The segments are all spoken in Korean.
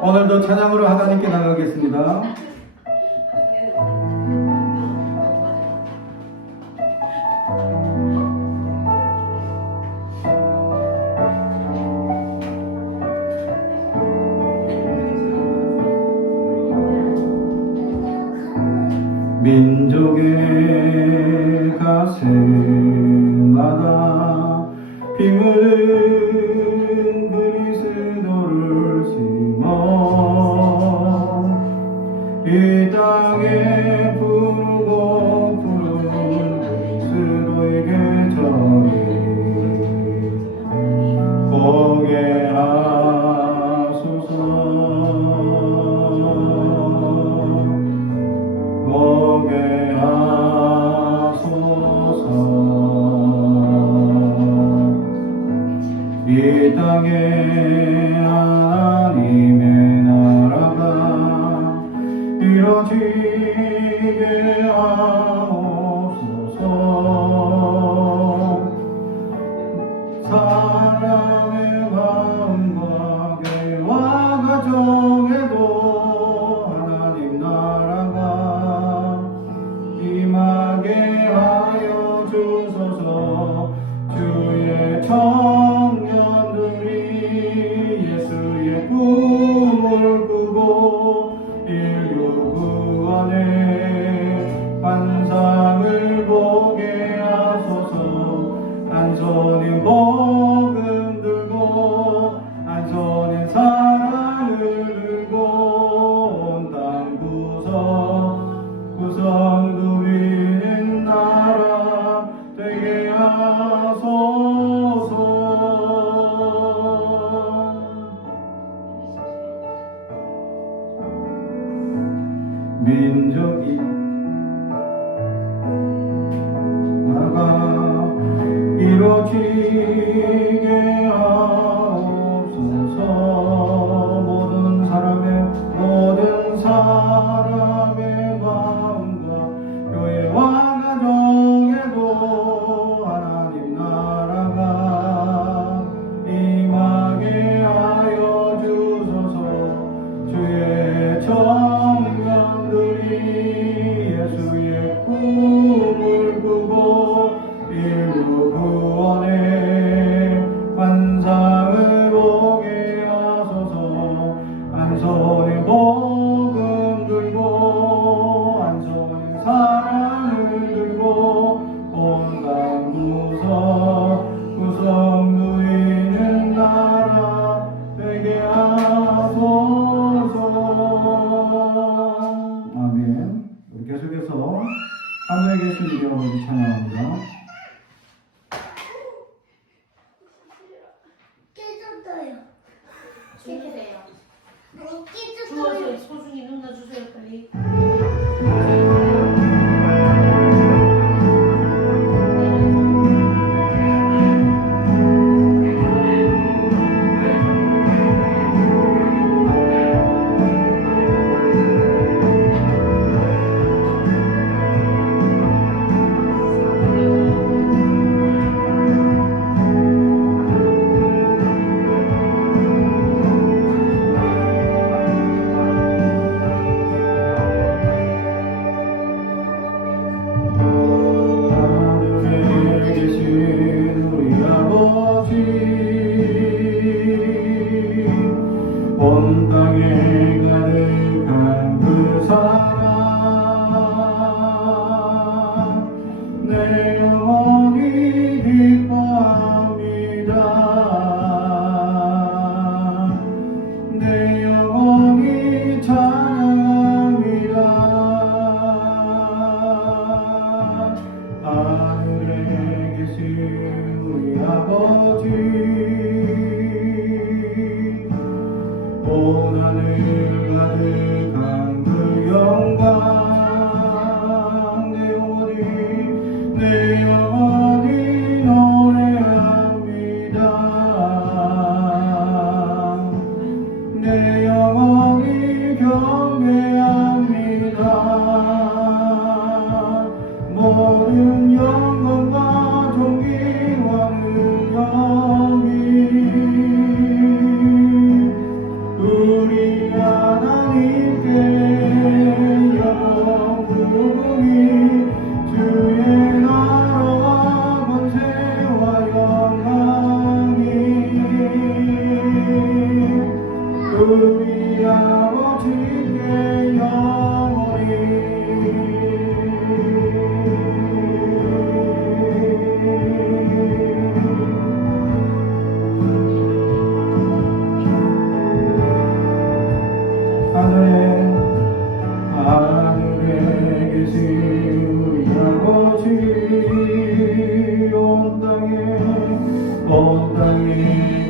오늘도 찬양으로 하나님께 나가겠습니다. 민족의 가슴마다 빗물은 그리스도를 심어 이 땅에 부르고 부르는 그리스도의 계절이 보게 하소서 보게 하소서. 이 땅에 하나님의 나라가 이루어지게 하옵소서. 사람의 마음과 교회와 가정에도 하나님 나라가 임하게 하여 주소서. 주의 청년들이 예수의 꿈을 꾸고 인류 구원의 환상을 보게 하소서. 한 손인 복음 들고 한 손인 사랑을 들고 온 땅 구성 누리는 나라 되게 하소서. 민족이 나가 이루어지게 하옵소서. 모든 사람의 마음과 교회와 가정에도 하나님 나라가 임하게 하여 주소서. 주의 청년들이 예수의 꿈을 꾸고 인류 구원의 환상을 보게 하소서. 한 손에 복음 들고 한 손에 사랑을 들고 온갖 구성 누리는 나라 되게 하소서. 아멘. 우리 계속해서 하늘에 계신 이름으로 찬양합니다.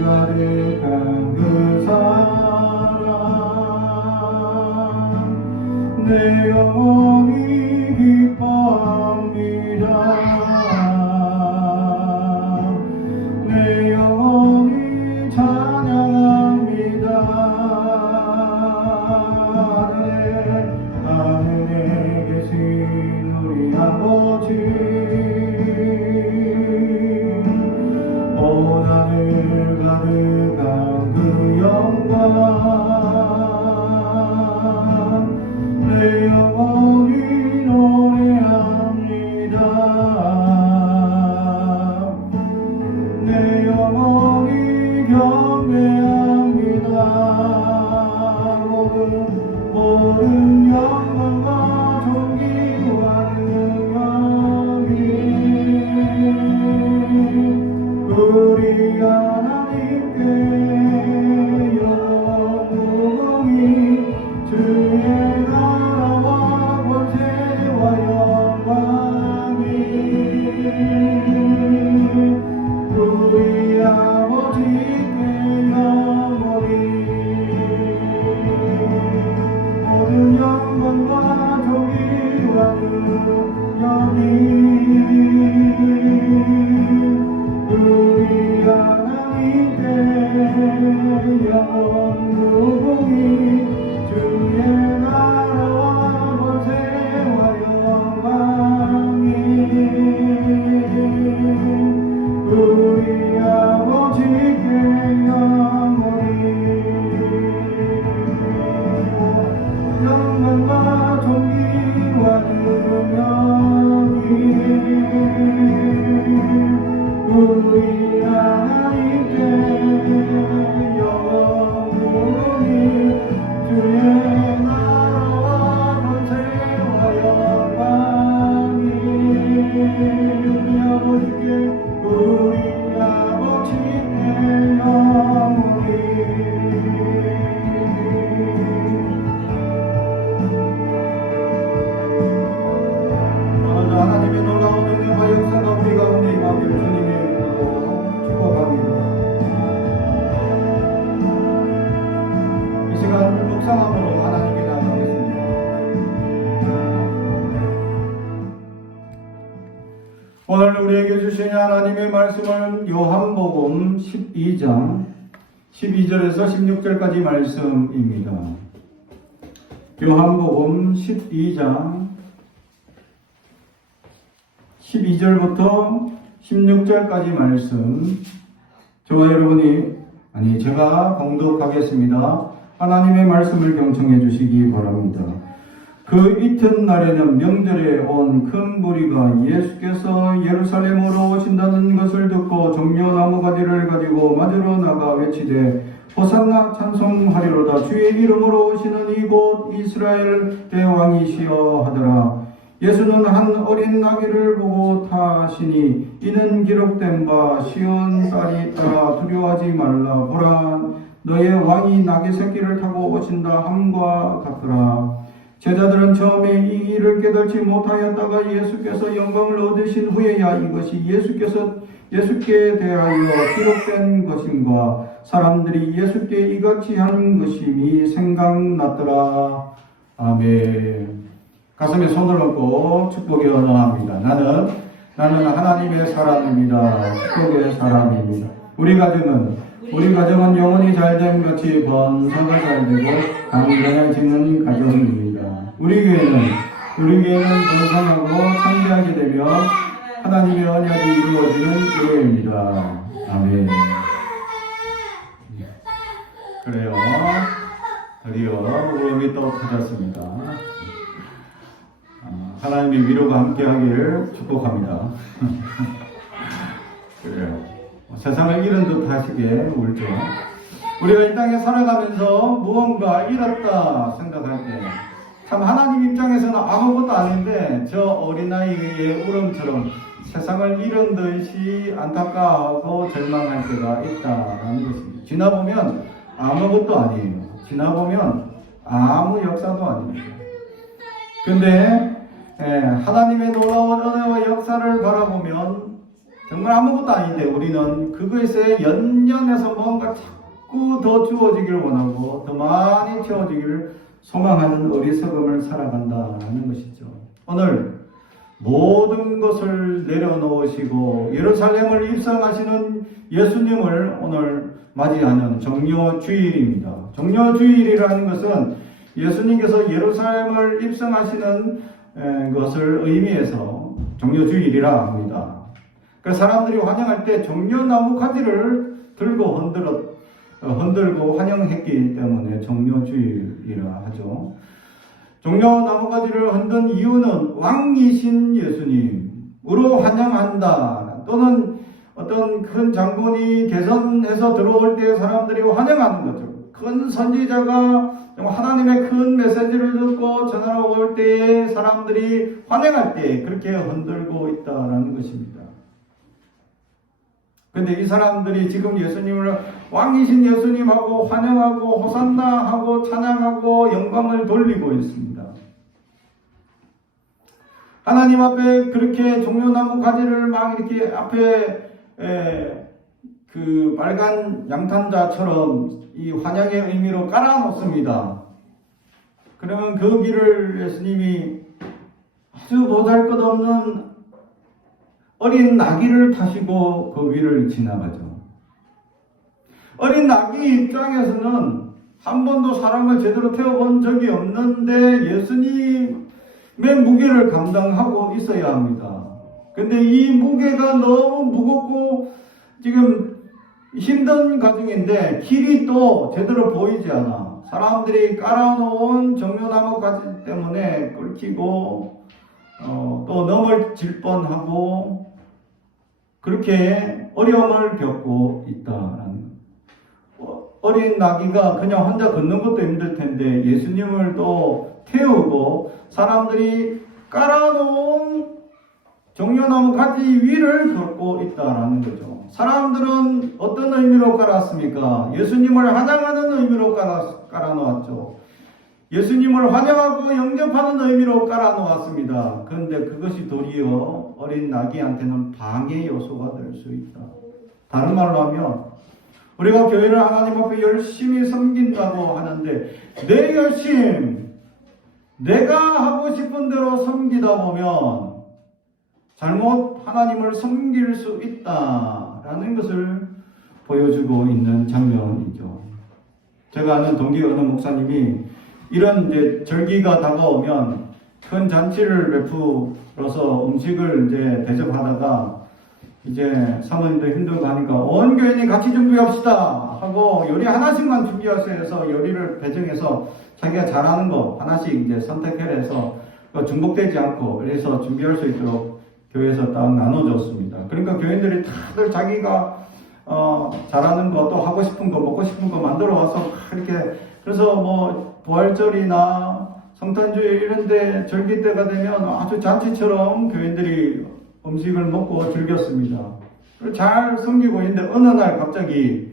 가득한 그 사랑 내 영혼이 기뻐합니다. 내 영혼이 찬양합니다. 하늘에 계신 우리 아버지 온 하늘 가득한 그 영광 내 영혼이 노래합니다. 내 영혼이 경배합니다. 모든 영광과 존귀와 능력이 우리 하나님께 영원히 주의 나라와 권세와 영광이 우리 아버지께 영원히 모든 영광과 존귀와 능력이 우리 하나님께 영원히 주의 나라와 권세와 영광이 우리 아버지께 영원히 영광과 존귀와 능력이 우리 하나님께 영원히 주의 나라와 권세와 영광이 우리 아버지께 영원히 오늘도 하나님의 놀라운 은혜와 역사가 우리 가운데 임하길 주님의 이름으로 축복합니다. 이 시간 묵상함으로 하나님께 나아가겠습니다. 오늘 우리에게 주신 하나님의 말씀은 요한복음 12장 12절에서 16절까지 말씀입니다. 요한복음 12장 12절부터 16절까지 말씀 저와 여러분이 제가 봉독하겠습니다. 하나님의 말씀을 경청해 주시기 바랍니다. 그 이튿날에는 명절에 온 큰 무리가 예수께서 예루살렘으로 오신다는 것을 듣고 종려나무 가지를 가지고 맞으러 나가 외치되 호산나 찬송하리로다. 주의 이름으로 오시는 이곳 이스라엘 대왕이시여 하더라. 예수는 한 어린 아기를 보고 타시니 이는 기록된 바 시온 딸이 따라 두려워하지 말라. 보라 너의 왕이 나귀 새끼를 타고 오신다 함과 같더라. 제자들은 처음에 이 일을 깨닫지 못하였다가 예수께서 영광을 얻으신 후에야 이것이 예수께 대하여 기록된 것임과 사람들이 예수께 이같이 한 것임이 생각났더라. 아멘. 가슴에 손을 얹고 축복의 언어합니다. 나는 하나님의 사람입니다. 축복의 사람입니다. 우리 가정은 영혼이 잘됨 같이 번성을 잘되고 강건해지는 가정입니다. 우리 교회는 번성하고 창대하게 되며 하나님의 언약이 이루어지는 교회입니다. 아멘. 그래요. 드디어 울음이 또 터졌습니다. 하나님의 위로가 함께하길 축복합니다. 그래요. 세상을 잃은 듯 하시게 울죠. 우리가 이 땅에 살아가면서 무언가 잃었다 생각할 때 참 하나님 입장에서는 아무것도 아닌데 저 어린아이의 울음처럼 세상을 잃은 듯이 안타까워하고 절망할 때가 있다는 것입니다. 지나보면 아무것도 아니에요. 지나보면 아무 역사도 아닙니다. 근데 하나님의 놀라운 은혜와 역사를 바라보면 정말 아무것도 아닌데 우리는 그것에 연연해서 뭔가 자꾸 더 주어지기를 원하고 더 많이 채워지기를 소망하는 어리석음을 살아간다는 것이죠. 오늘 모든 것을 내려놓으시고 예루살렘을 입성하시는 예수님을 오늘 맞이하는 정료주일입니다. 정료주일이라는 것은 예수님께서 예루살렘을 입성하시는 것을 의미해서 정료주일이라 합니다. 그래서 사람들이 환영할 때 정료나무 가지를 들고 흔들고 환영했기 때문에 정료주일이라 하죠. 정료나무 가지를 흔든 이유는 왕이신 예수님으로 환영한다. 또는 어떤 큰 장군이 개선해서 들어올 때 사람들이 환영하는 거죠. 큰 선지자가 하나님의 큰 메시지를 듣고 전하러 올 때에 사람들이 환영할 때 그렇게 흔들고 있다라는 것입니다. 근데 이 사람들이 지금 예수님을 왕이신 예수님하고 환영하고 호산나 하고 찬양하고 영광을 돌리고 있습니다. 하나님 앞에 그렇게 종려나무 가지를 막 이렇게 앞에 그 빨간 양탄자처럼 이 환영의 의미로 깔아놓습니다. 그러면 그 길을 예수님이 아주 보잘것없는 어린 나귀를 타시고 그 위를 지나가죠. 어린 나귀 입장에서는 한 번도 사람을 제대로 태워본 적이 없는데 예수님의 무게를 감당하고 있어야 합니다. 근데 이 무게가 너무 무겁고 지금 힘든 과정인데 길이 또 제대로 보이지 않아. 사람들이 깔아놓은 정료나무 가지 때문에 끓기고 또 넘어질 뻔하고 그렇게 어려움을 겪고 있다라는 어린 나귀가 그냥 혼자 걷는 것도 힘들 텐데 예수님을 또 태우고 사람들이 깔아놓은 정료나무 가지 위를 걷고 있다라는 거죠. 사람들은 어떤 의미로 깔았습니까? 예수님을 환영하는 의미로 깔아놓았죠. 예수님을 환영하고 영접하는 의미로 깔아놓았습니다. 그런데 그것이 도리어 어린 나귀한테는 방해 요소가 될 수 있다. 다른 말로 하면 우리가 교회를 하나님 앞에 열심히 섬긴다고 하는데 내 열심, 내가 하고 싶은 대로 섬기다 보면 잘못 하나님을 섬길 수 있다라는 것을 보여주고 있는 장면이죠. 제가 아는 동기 어느 목사님이 이런 이제 절기가 다가오면 큰 잔치를 베풀어서 음식을 이제 대접하다가 이제 사모님도 힘들고 하니까 온 교인이 같이 준비합시다 하고 요리 하나씩만 준비하세요 해서 요리를 배정해서 자기가 잘하는 거 하나씩 이제 선택해서 중복되지 않고 그래서 준비할 수 있도록 교회에서 딱 나눠줬습니다. 그러니까 교인들이 다들 자기가 잘하는 거 또 하고 싶은 거 먹고 싶은 거 만들어 와서 이렇게 그래서 뭐 부활절이나 성탄주일 이런데 절기 때가 되면 아주 잔치처럼 교인들이 음식을 먹고 즐겼습니다. 잘 섬기고 있는데 어느 날 갑자기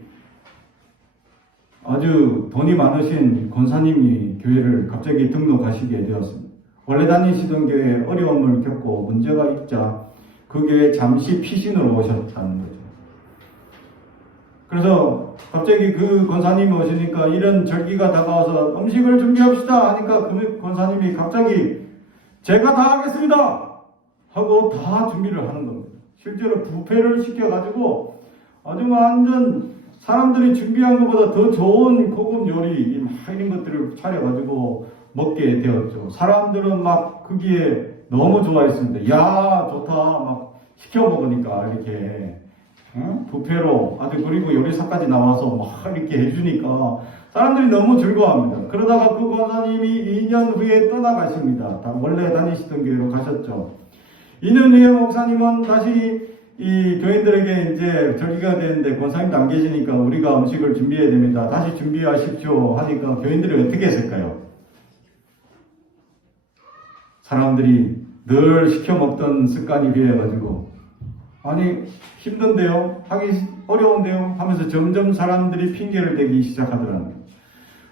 아주 돈이 많으신 권사님이 교회를 갑자기 등록하시게 되었습니다. 원래 다니시던 교회에 어려움을 겪고 문제가 있자 그 교회에 잠시 피신으로 오셨다는 거죠. 그래서 갑자기 그 권사님이 오시니까 이런 절기가 다가와서 음식을 준비합시다 하니까 그 권사님이 갑자기 제가 다 하겠습니다 하고 다 준비를 하는 겁니다. 실제로 뷔페를 시켜가지고 아주 완전 사람들이 준비한 것보다 더 좋은 고급 요리 막 이런 것들을 차려가지고 먹게 되었죠. 사람들은 막 거기에 너무 좋아했습니다. 야 좋다 막 시켜 먹으니까 이렇게 뷔페로 아주 그리고 요리사까지 나와서 막 이렇게 해주니까 사람들이 너무 즐거워합니다. 그러다가 그 권사님이 2년 후에 떠나가십니다. 원래 다니시던 교회로 가셨죠. 2년 후에 목사님은 다시 이 교인들에게 이제 절기가 되는데 권사님도 안 계시니까 우리가 음식을 준비해야 됩니다. 다시 준비하십시오 하니까 교인들이 어떻게 했을까요? 사람들이 늘 시켜 먹던 습관이 비해가지고 아니 힘든데요? 하기 어려운데요? 하면서 점점 사람들이 핑계를 대기 시작하더라고요.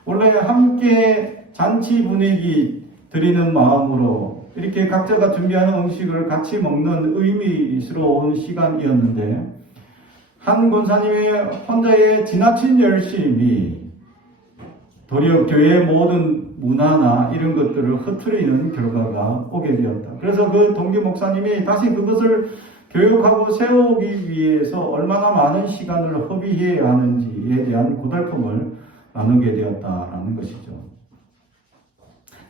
원래 함께 잔치 분위기 드리는 마음으로 이렇게 각자가 준비하는 음식을 같이 먹는 의미스러운 시간이었는데, 한 권사님의 혼자의 지나친 열심이 도리어 교회의 모든 문화나 이런 것들을 흐트리는 결과가 오게 되었다. 그래서 그 동기 목사님이 다시 그것을 교육하고 세우기 위해서 얼마나 많은 시간을 허비해야 하는지에 대한 고달픔을 나누게 되었다라는 것이죠.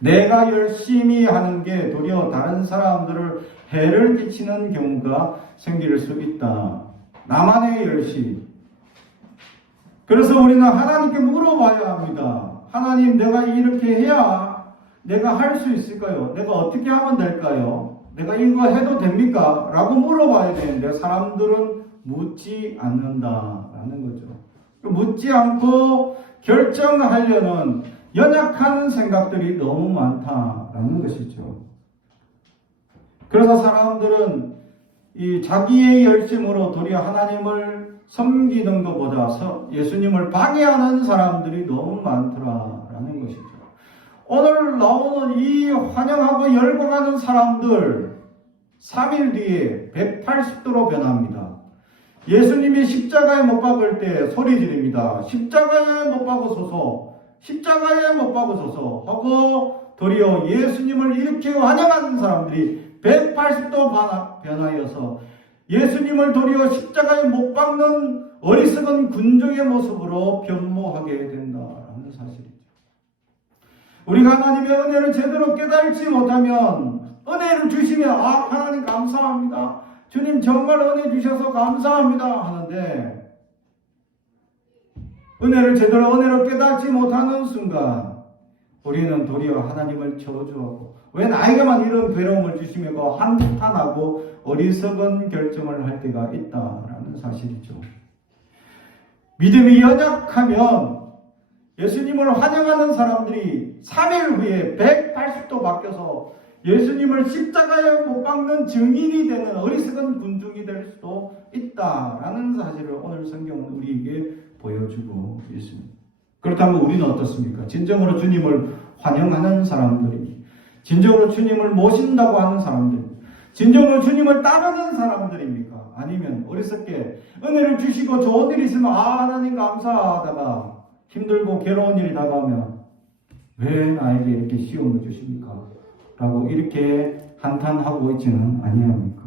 내가 열심히 하는 게 도리어 다른 사람들을 해를 끼치는 경우가 생길 수 있다. 나만의 열심. 그래서 우리는 하나님께 물어봐야 합니다. 하나님, 내가 이렇게 해야 내가 할 수 있을까요? 내가 어떻게 하면 될까요? 내가 이거 해도 됩니까? 라고 물어봐야 되는데 사람들은 묻지 않는다라는 거죠. 묻지 않고 결정하려는 연약한 생각들이 너무 많다라는 것이죠. 그래서 사람들은 이 자기의 열심으로 도리어 하나님을 섬기는 것보다 예수님을 방해하는 사람들이 너무 많더라라는 것이죠. 오늘 나오는 이 환영하고 열광하는 사람들 3일 뒤에 180도로 변합니다. 예수님이 십자가에 못 박을 때 소리 지릅니다. 십자가에 못 박으소서, 십자가에 못 박으소서 하고 도리어 예수님을 이렇게 환영하는 사람들이 180도 변하여서 예수님을 도리어 십자가에 못 박는 어리석은 군중의 모습으로 변모하게 된다는 사실이죠. 우리가 하나님의 은혜를 제대로 깨달지 못하면 은혜를 주시면 하나님 감사합니다. 주님 정말 은혜 주셔서 감사합니다 하는데 은혜를 제대로 은혜로 깨닫지 못하는 순간 우리는 도리어 하나님을 저주하고 왜 나에게만 이런 괴로움을 주시며 한탄하고 어리석은 결정을 할 때가 있다라는 사실이죠. 믿음이 연약하면 예수님을 환영하는 사람들이 3일 후에 180도 바뀌어서 예수님을 십자가에 못 박는 증인이 되는 어리석은 군중이 될 수도 있다라는 사실을 오늘 성경은 우리에게 보여주고 있습니다. 그렇다면 우리는 어떻습니까? 진정으로 주님을 환영하는 사람들입니다. 진정으로 주님을 모신다고 하는 사람들입니다. 진정으로 주님을 따르는 사람들입니까? 아니면 어리석게 은혜를 주시고 좋은 일이 있으면 하나님 감사하다가 힘들고 괴로운 일이 다가오면 왜 나에게 이렇게 시험을 주십니까? 라고 이렇게 한탄하고 있지는 아니합니까?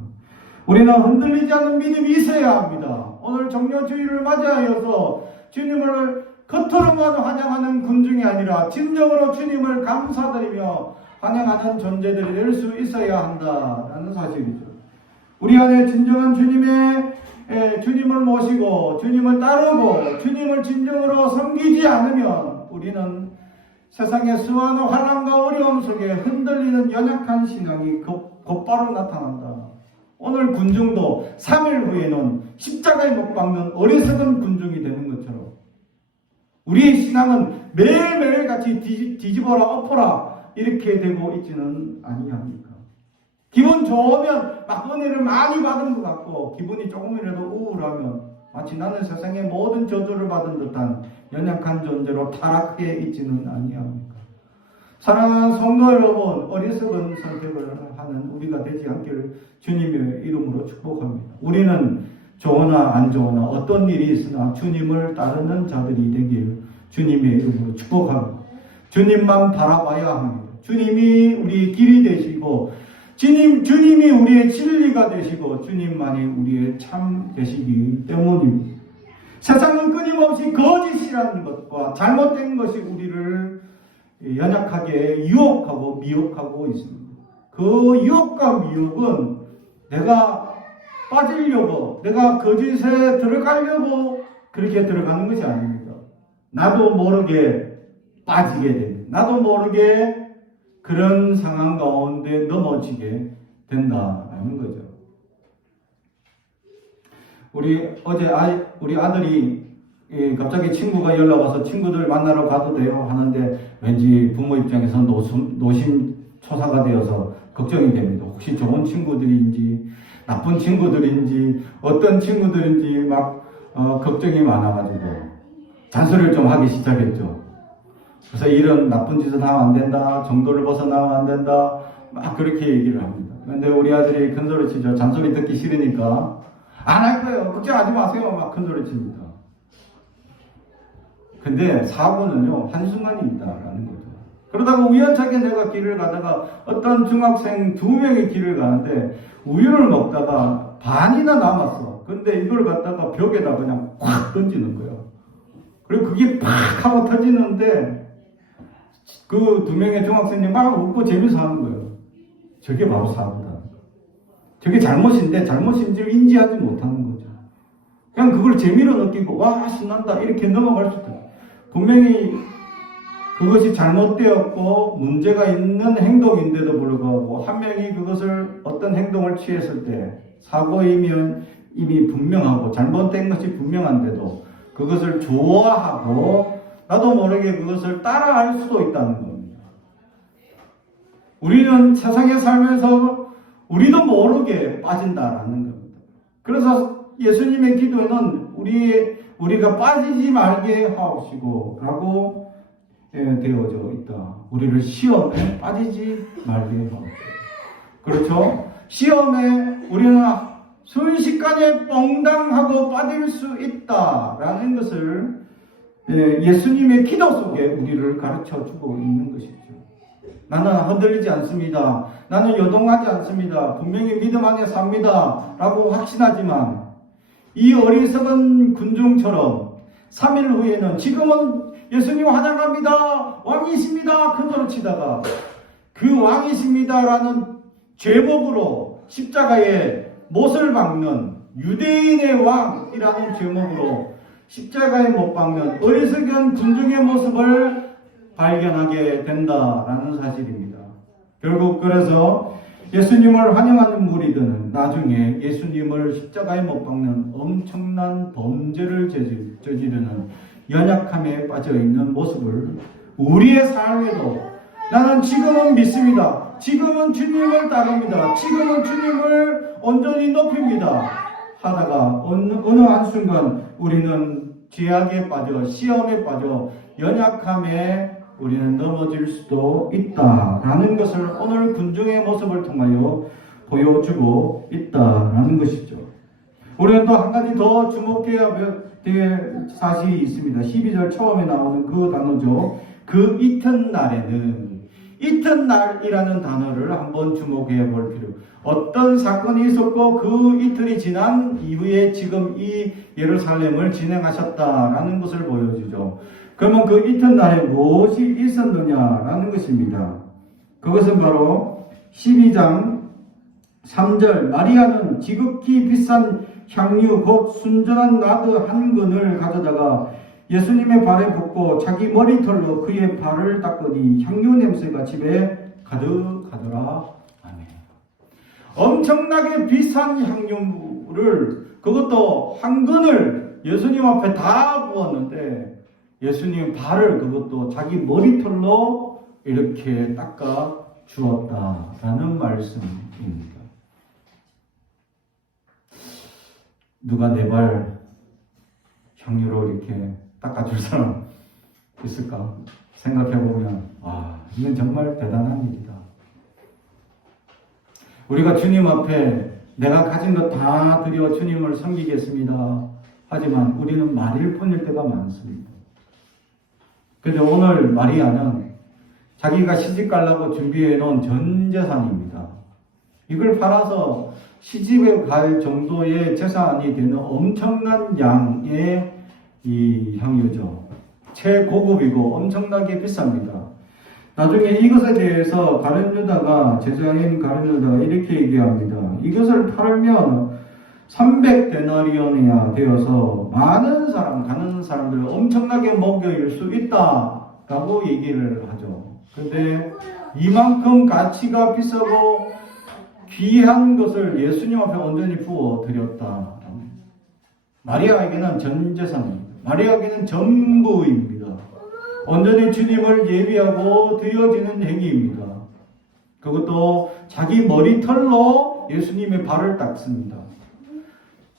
우리는 흔들리지 않는 믿음이 있어야 합니다. 오늘 종료주일을 맞이하여서 주님을 겉으로만 환영하는 군중이 아니라 진정으로 주님을 감사드리며 환영하는 존재들이 될 수 있어야 한다라는 사실이죠. 우리 안에 진정한 주님을 모시고 주님을 따르고 주님을 진정으로 섬기지 않으면 우리는 세상의 수많은 환난과 어려움 속에 흔들리는 연약한 신앙이 곧바로 나타난다. 오늘 군중도 3일 후에는 십자가에 못 박는 어리석은 군중이 되는 것처럼 우리의 신앙은 매일매일 같이 뒤집어라 엎어라 이렇게 되고 있지는 아니합니까? 기분 좋으면 막 은혜를 많이 받은 것 같고 기분이 조금이라도 우울하면 마치 나는 세상의 모든 저주를 받은 듯한 연약한 존재로 타락해 있지는 아니합니까? 사랑하는 성도 여러분, 어리석은 선택을 하는 우리가 되지 않기를 주님의 이름으로 축복합니다. 우리는 좋으나 안 좋으나 어떤 일이 있으나 주님을 따르는 자들이 되길 주님의 이름으로 축복합니다. 주님만 바라봐야 합니다. 주님이 우리의 길이 되시고 주님이 우리의 진리가 되시고 주님만이 우리의 참 되시기 때문입니다. 세상은 끊임없이 거짓이라는 것과 잘못된 것이 우리를 연약하게 유혹하고 미혹하고 있습니다. 그 유혹과 미혹은 내가 빠지려고, 내가 거짓에 들어가려고 그렇게 들어가는 것이 아닙니다. 나도 모르게 빠지게 됩니다. 나도 모르게 그런 상황 가운데 넘어지게 된다라는 거죠. 우리 아들이 갑자기 친구가 연락 와서 친구들 만나러 가도 돼요 하는데 왠지 부모 입장에서 노심초사가 되어서 걱정이 됩니다. 혹시 좋은 친구들인지 나쁜 친구들인지 어떤 친구들인지 막 걱정이 많아가지고 잔소리를 좀 하기 시작했죠. 그래서 이런 나쁜 짓을 하면 안 된다, 정도를 벗어나면 안 된다, 막 그렇게 얘기를 합니다. 근데 우리 아들이 큰 소리 치죠. 잔소리 듣기 싫으니까 안 할 거예요. 걱정하지 마세요. 막 큰 소리 칩니다. 근데 사고는요, 한순간이 있다라는 거죠. 그러다가 우연찮게 내가 길을 가다가 어떤 중학생 2명이 길을 가는데 우유를 먹다가 반이나 남았어. 근데 이걸 갖다가 벽에다 그냥 콱 던지는 거예요. 그리고 그게 팍 하고 터지는데 그 2명의 중학생이 막 웃고 재미서 하는 거예요. 저게 바로 사고다. 저게 잘못인데 잘못인지를 인지하지 못하는 거죠. 그냥 그걸 재미로 느끼고 와 신난다 이렇게 넘어갈 수도 있어요. 분명히 그것이 잘못되었고 문제가 있는 행동인데도 불구하고 한 명이 그것을 어떤 행동을 취했을 때 사고이면 이미 분명하고 잘못된 것이 분명한데도 그것을 좋아하고 나도 모르게 그것을 따라할 수도 있다는 겁니다. 우리는 세상에 살면서 우리도 모르게 빠진다라는 겁니다. 그래서 예수님의 기도에는 우리가 빠지지 말게 하옵시고 라고 되어져 있다. 우리를 시험에 빠지지 말게 하옵시고. 그렇죠? 시험에 우리는 순식간에 뻥당하고 빠질 수 있다라는 것을 예수님의 기도 속에 우리를 가르쳐 주고 있는 것이죠. 나는 흔들리지 않습니다. 나는 요동하지 않습니다. 분명히 믿음 안에 삽니다. 라고 확신하지만 이 어리석은 군중처럼 3일 후에는 지금은 예수님 환영합니다. 왕이십니다. 큰 소리 치다가 그 왕이십니다라는 제목으로 십자가에 못을 박는 유대인의 왕이라는 제목으로 십자가에 못 박는 어리석은 군중의 모습을 발견하게 된다라는 사실입니다. 결국 그래서 예수님을 환영하는 무리들은 나중에 예수님을 십자가에 못 박는 엄청난 범죄를 저지르는 연약함에 빠져있는 모습을 우리의 삶에도 나는 지금은 믿습니다. 지금은 주님을 따릅니다. 지금은 주님을 온전히 높입니다. 하다가 어느 한순간 우리는 죄악에 빠져 시험에 빠져 연약함에 우리는 넘어질 수도 있다라는 것을 오늘 군중의 모습을 통하여 보여주고 있다라는 것이죠. 우리는 또 한 가지 더 주목해야 될 사실이 있습니다. 12절 처음에 나오는 그 단어죠. 그 이튿날에는 이튿날이라는 단어를 한번 주목해 볼 필요. 어떤 사건이 있었고 그 이틀이 지난 이후에 지금 이 예루살렘을 진행하셨다라는 것을 보여주죠. 그러면 그 이튿날에 무엇이 있었느냐라는 것입니다. 그것은 바로 12장 3절 마리아는 지극히 비싼 향유 곧 순전한 나드 한 근을 가져다가 예수님의 발에 붓고 자기 머리털로 그의 발을 닦으니 향유 냄새가 집에 가득하더라. 아멘. 엄청나게 비싼 향유를 그것도 한 근을 예수님 앞에 다 부었는데 예수님 발을 그것도 자기 머리털로 이렇게 닦아 주었다라는 말씀입니다. 누가 내 발 향유로 이렇게 닦아줄 사람 있을까? 생각해보면 이건 정말 대단한 일이다. 우리가 주님 앞에 내가 가진 것 다 드려 주님을 섬기겠습니다. 하지만 우리는 말일 뿐일 때가 많습니다. 그런데 오늘 마리아는 자기가 시집가려고 준비해 놓은 전 재산입니다. 이걸 팔아서 시집에 갈 정도의 재산이 되는 엄청난 양의 이 향유죠. 최고급이고 엄청나게 비쌉니다. 나중에 이것에 대해서 가룟 유다가 제자인 가룟 유다가 이렇게 얘기합니다. 이것을 팔면 300데나리온이나 되어서 많은 사람, 가는 사람들을 엄청나게 먹일 수 있다라고 얘기를 하죠. 근데 이만큼 가치가 비싸고 귀한 것을 예수님 앞에 온전히 부어 드렸다. 마리아에게는 전 재산입니다. 마리아에게는 전부입니다. 온전히 주님을 예비하고 드려지는 행위입니다. 그것도 자기 머리털로 예수님의 발을 닦습니다.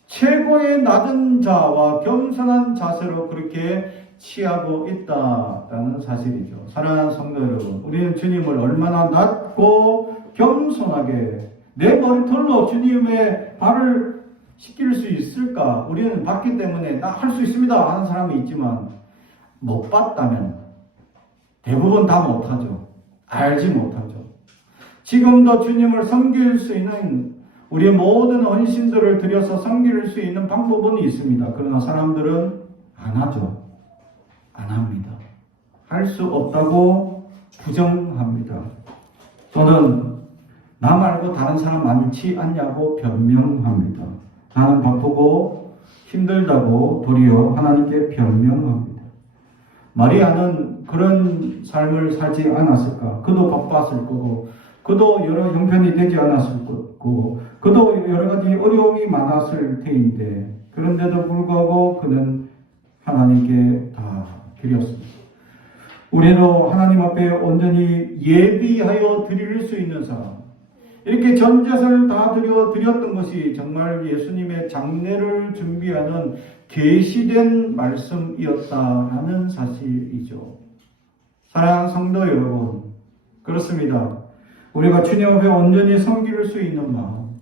최고의 낮은 자와 겸손한 자세로 그렇게 취하고 있다라는 사실이죠. 사랑하는 성도 여러분, 우리는 주님을 얼마나 낮고 겸손하게 내 머리털로 주님의 발을 씻길 수 있을까? 우리는 봤기 때문에 나 할 수 있습니다 하는 사람이 있지만 못 봤다면 대부분 다 못하죠. 알지 못하죠. 지금도 주님을 섬길 수 있는 우리의 모든 헌신들을 들여서 섬길 수 있는 방법은 있습니다. 그러나 사람들은 안 하죠. 안 합니다. 할 수 없다고 부정합니다. 또는 나 말고 다른 사람 많지 않냐고 변명합니다. 나는 바쁘고 힘들다고 도리어 하나님께 변명합니다. 마리아는 그런 삶을 살지 않았을까? 그도 바빴을 거고, 그도 여러 형편이 되지 않았을 거고, 그도 여러 가지 어려움이 많았을 테인데, 그런데도 불구하고 그는 하나님께 다 드렸습니다. 우리도 하나님 앞에 온전히 예비하여 드릴 수 있는 사람, 이렇게 전제를 다 드렸던 것이 정말 예수님의 장례를 준비하는 계시된 말씀이었다라는 사실이죠. 사랑하는 성도 여러분, 그렇습니다. 우리가 주님 앞에 온전히 섬길 수 있는 마음,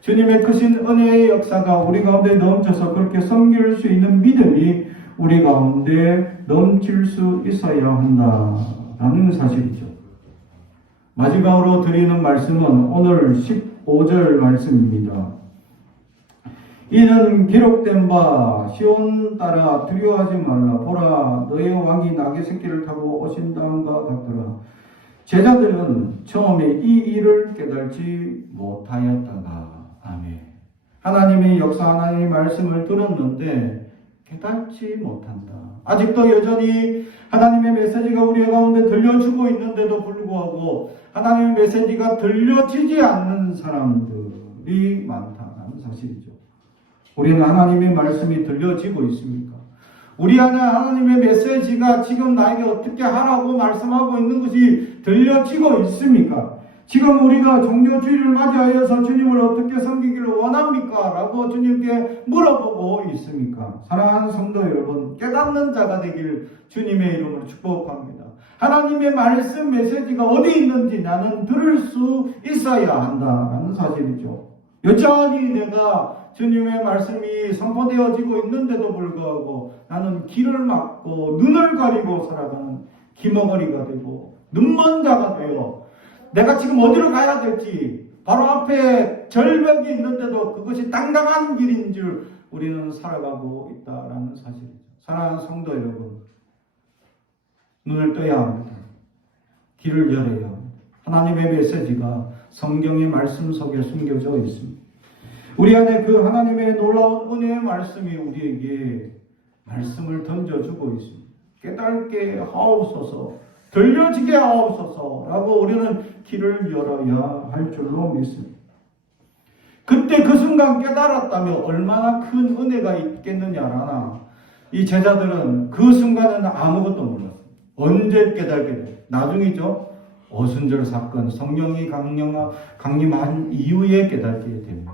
주님의 크신 은혜의 역사가 우리 가운데 넘쳐서 그렇게 섬길 수 있는 믿음이 우리 가운데 넘칠 수 있어야 한다라는 사실이죠. 마지막으로 드리는 말씀은 오늘 15절 말씀입니다. 이는 기록된 바 시온 따라 두려워하지 말라. 보라, 너의 왕이 낙의 새끼를 타고 오신다함과 같더라. 제자들은 처음에 이 일을 깨달지 못하였다가. 아멘. 하나님의 역사, 하나님의 말씀을 들었는데 깨닫지 못한다. 아직도 여전히 하나님의 메시지가 우리 가운데 들려주고 있는데도 불구하고 하나님의 메시지가 들려지지 않는 사람들이 많다는 사실이죠. 우리는 하나님의 말씀이 들려지고 있습니까? 우리 안에 하나님의 메시지가 지금 나에게 어떻게 하라고 말씀하고 있는 것이 들려지고 있습니까? 지금 우리가 종료주일을 맞이하여서 주님을 어떻게 섬기기를 원합니까? 라고 주님께 물어보고 있습니까? 사랑하는 성도 여러분, 깨닫는 자가 되길 주님의 이름으로 축복합니다. 하나님의 말씀 메시지가 어디 있는지 나는 들을 수 있어야 한다는 사실이죠. 여전히 내가 주님의 말씀이 선포되어지고 있는데도 불구하고 나는 길을 막고 눈을 가리고 살아가는 기머거리가 되고 눈먼 자가 되어 내가 지금 어디로 가야 될지 바로 앞에 절벽이 있는데도 그것이 당당한 길인 줄 우리는 살아가고 있다라는 사실이죠. 사랑하는 성도 여러분, 눈을 떠야 합니다. 길을 열어야 합니다. 하나님의 메시지가 성경의 말씀 속에 숨겨져 있습니다. 우리 안에 그 하나님의 놀라운 은혜의 말씀이 우리에게 말씀을 던져주고 있습니다. 깨닫게 하옵소서, 들려지게 하옵소서라고 우리는 길을 열어야 할 줄로 믿습니다. 그때 그 순간 깨달았다면 얼마나 큰 은혜가 있겠느냐라나 이 제자들은 그 순간에는 아무것도 몰랐어요. 언제 깨달게 돼? 나중이죠. 오순절 사건, 성령이 강림한 이후에 깨닫게 됩니다.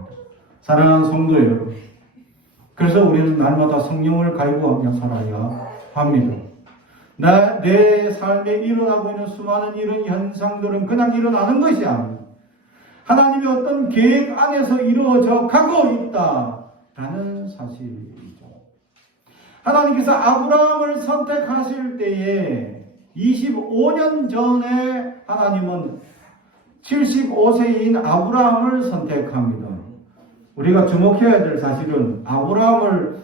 사랑하는 성도 여러분, 그래서 우리는 날마다 성령을 갈구하며 살아야 합니다. 내 삶에 일어나고 있는 수많은 이런 현상들은 그냥 일어나는 것이 아닙니다. 하나님의 어떤 계획 안에서 이루어져 가고 있다라는 사실이죠. 하나님께서 아브라함을 선택하실 때에 25년 전에 하나님은 75세인 아브라함을 선택합니다. 우리가 주목해야 될 사실은 아브라함을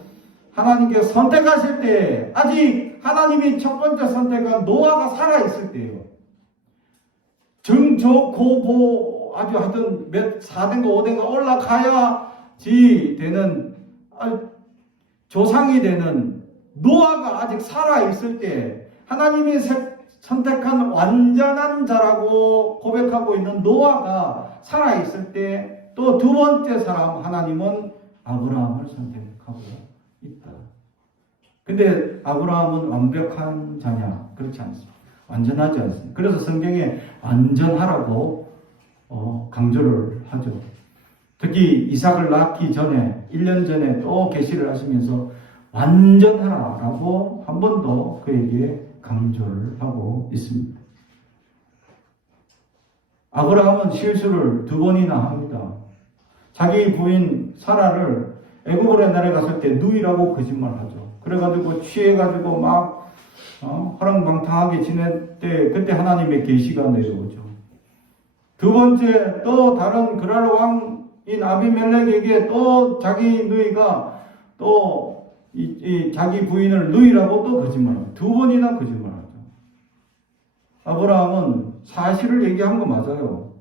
하나님께 선택하실 때 아직 하나님이 첫 번째 선택한 노아가 살아있을 때예요. 정조고보 아주 하여튼 몇 4대인가 5대인가 올라가야지 되는 조상이 되는 노아가 아직 살아있을 때 하나님이 선택한 완전한 자라고 고백하고 있는 노아가 살아있을 때 또 두 번째 사람 하나님은 아브라함을 선택하고 있다. 근데 아브라함은 완벽한 자냐? 그렇지 않습니다. 완전하지 않습니다. 그래서 성경에 완전하라고 강조를 하죠. 특히 이삭을 낳기 전에 1년 전에 또 계시를 하시면서 완전하라라고 한 번 더 그에게 강조를 하고 있습니다. 아브라함은 실수를 2번이나 합니다. 자기 부인 사라를 애굽으로 내려갔을 때 누이라고 거짓말하죠. 그래가지고 취해가지고 막 허랑방탕하게 지낼 때 그때 하나님의 계시가 내려오죠. 2번째, 또 다른 그랄 왕인 아비멜렉에게 또 자기 누이가 또 자기 부인을 누이라고 또 거짓말합니다. 2번이나 거짓말하죠. 아브라함은 사실을 얘기한 거 맞아요.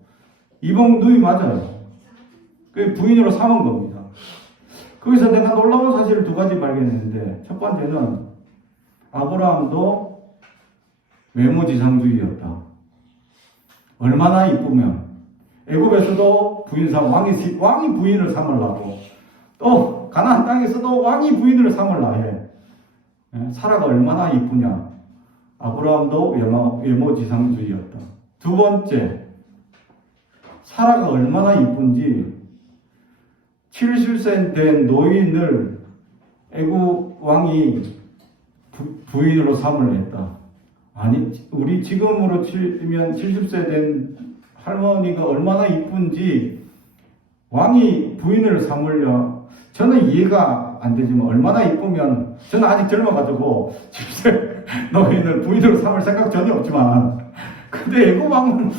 이방 누이 맞아요. 그 부인으로 삼은 겁니다. 거기서 내가 놀라운 사실을 2가지 발견했는데, 첫 번째는 아브라함도 외모지상주의였다. 얼마나 이쁘면 애굽에서도 왕이 부인을 삼으려고, 또 가나안 땅에서도 왕이 부인을 삼으려 해. 사라가 얼마나 이쁘냐. 아브라함도 외모지상주의였다. 2번째, 사라가 얼마나 이쁜지 70세 된 노인을 애굽 왕이 부인으로 삼으려 했다. 아니, 우리 지금으로 치면 70세 된 할머니가 얼마나 이쁜지 왕이 부인을 삼으려, 저는 이해가 안 되지만 얼마나 이쁘면, 저는 아직 젊어가지고 70세 노인을 부인으로 삼을 생각 전혀 없지만, 근데 애굽 왕은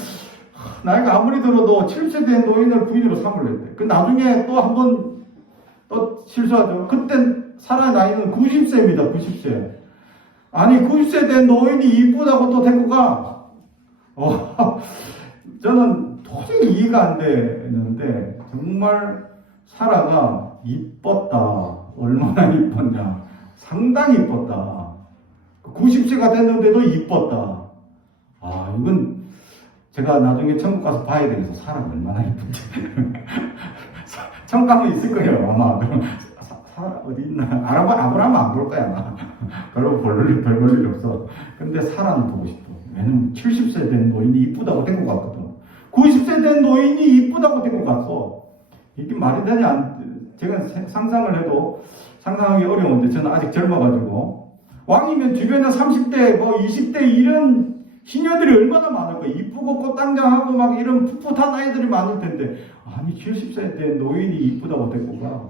나이가 아무리 들어도 70세 된 노인을 부인으로 삼으려 했대. 그 나중에 또 한 번 또 실수하죠. 그땐 사라 나이는 90세입니다. 90세. 아니 90세 된 노인이 이쁘다고 또 데리고 가. 저는 도저히 이해가 안 되는데, 정말 사라가 이뻤다. 얼마나 이뻤냐. 상당히 이뻤다. 90세가 됐는데도 이뻤다. 아, 이건 제가 나중에 천국 가서 봐야 되겠어. 사라가 얼마나 이쁜지. 천국 가면 있을 거예요, 아마. 사라 어디 있나? 아브라함은 안 볼 거야, 아마. 별로 별 볼 일 없어. 근데 사라는 보고 싶어. 왜냐면 70세 된 노인이 이쁘다고 데리고 갔거든. 90세 된 노인이 이쁘다고 데리고 갔어. 이게 말이 되냐? 제가 상상을 해도 상상하기 어려운데, 저는 아직 젊어가지고. 왕이면 주변에 30대, 20대 이런 시녀들이 얼마나 많을까? 이쁘고 꽃당장하고 막 이런 풋풋한 아이들이 많을 텐데, 아니 70세 된 노인이 이쁘다고 데리고 가.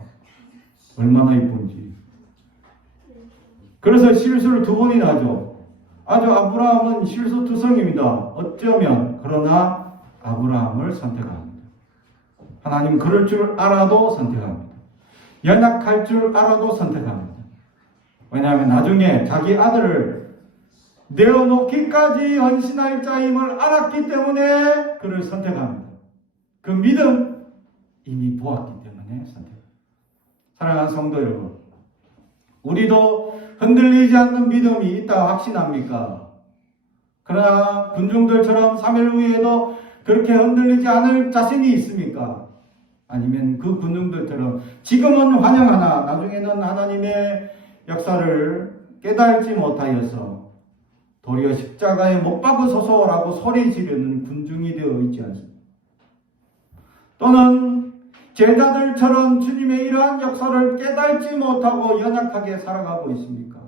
얼마나 이쁜지. 그래서 실수를 2번이나 하죠. 아브라함은 실수투성입니다. 어쩌면. 그러나 아브라함을 선택합니다. 하나님 그럴 줄 알아도 선택합니다. 연약할 줄 알아도 선택합니다. 왜냐하면 나중에 자기 아들을 내어놓기까지 헌신할 자임을 알았기 때문에 그를 선택합니다. 그 믿음 이미 보았기 때문에 선택합니다. 사랑하는 성도 여러분, 우리도 흔들리지 않는 믿음이 있다 확신합니까? 그러나 군중들처럼 3일 후에도 그렇게 흔들리지 않을 자신이 있습니까? 아니면 그 군중들처럼 지금은 환영하나 나중에는 하나님의 역사를 깨달지 못하여서 도리어 십자가에 못 박으소서라고 소리 지르는 군중이 되어 있지 않습니까? 또는 제자들처럼 주님의 이러한 역사를 깨달지 못하고 연약하게 살아가고 있습니까?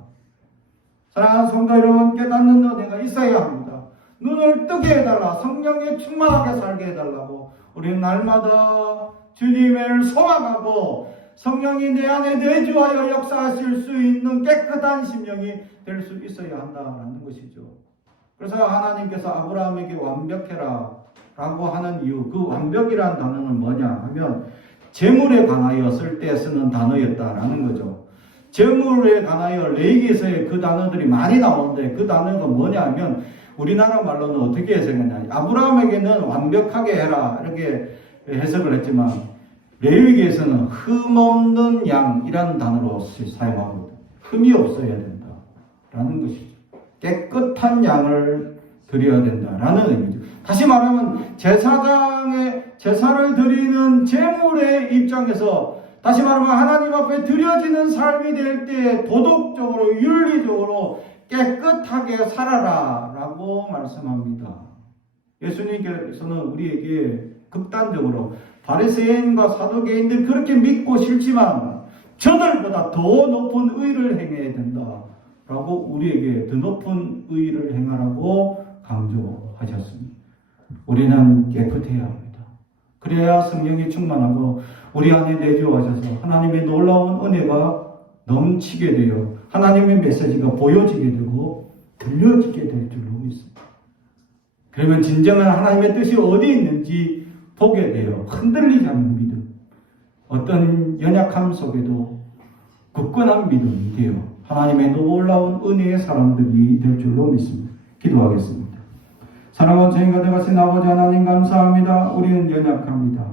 사랑하는 성도 여러분, 깨닫는 은혜가 있어야 합니다. 눈을 뜨게 해달라, 성령에 충만하게 살게 해달라고 우리는 날마다 주님을 소망하고 성령이 내 안에 내주하여 역사하실 수 있는 깨끗한 심령이 될 수 있어야 한다는 것이죠. 그래서 하나님께서 아브라함에게 완벽해라 라고 하는 이유, 그 완벽이라는 단어는 뭐냐 하면 재물에 관하여 쓸 때 쓰는 단어였다라는 거죠. 재물에 관하여 레위기에서의 그 단어들이 많이 나오는데, 그 단어가 뭐냐 하면 우리나라 말로는 어떻게 해석했냐, 아브라함에게는 완벽하게 해라 이렇게 해석을 했지만 레위기에서는 흠없는 양이라는 단어로 사용하고 있다. 흠이 없어야 된다라는 것이죠. 깨끗한 양을 드려야 된다라는 의미죠. 다시 말하면 제사를 드리는 제물의 입장에서, 다시 말하면 하나님 앞에 드려지는 삶이 될 때 도덕적으로 윤리적으로 깨끗하게 살아라 라고 말씀합니다. 예수님께서는 우리에게 극단적으로 바리새인과 사두개인들 그렇게 믿고 싫지만 저들보다 더 높은 의를 행해야 된다라고 우리에게 더 높은 의를 행하라고 강조하셨습니다. 우리는 깨끗해야 합니다. 그래야 성령이 충만하고 우리 안에 내주어져서 하나님의 놀라운 은혜가 넘치게 되어 하나님의 메시지가 보여지게 되고 들려지게 될 줄로 믿습니다. 그러면 진정한 하나님의 뜻이 어디 있는지 보게 되어 흔들리지 않는 믿음, 어떤 연약함 속에도 굳건한 믿음이 되어 하나님의 놀라운 은혜의 사람들이 될 줄로 믿습니다. 기도하겠습니다. 사랑하는 저희가 되가신 아버지 하나님 감사합니다. 우리는 연약합니다.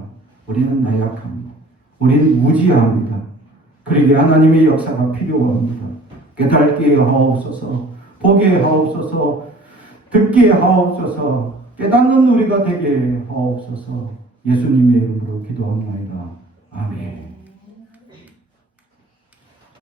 우리는 나약합니다. 우리는 무지합니다. 그러기에 하나님의 역사가 필요합니다. 깨닫게 하옵소서, 보게 하옵소서, 듣게 하옵소서, 깨닫는 우리가 되게 하옵소서. 예수님의 이름으로 기도합니다. 아멘.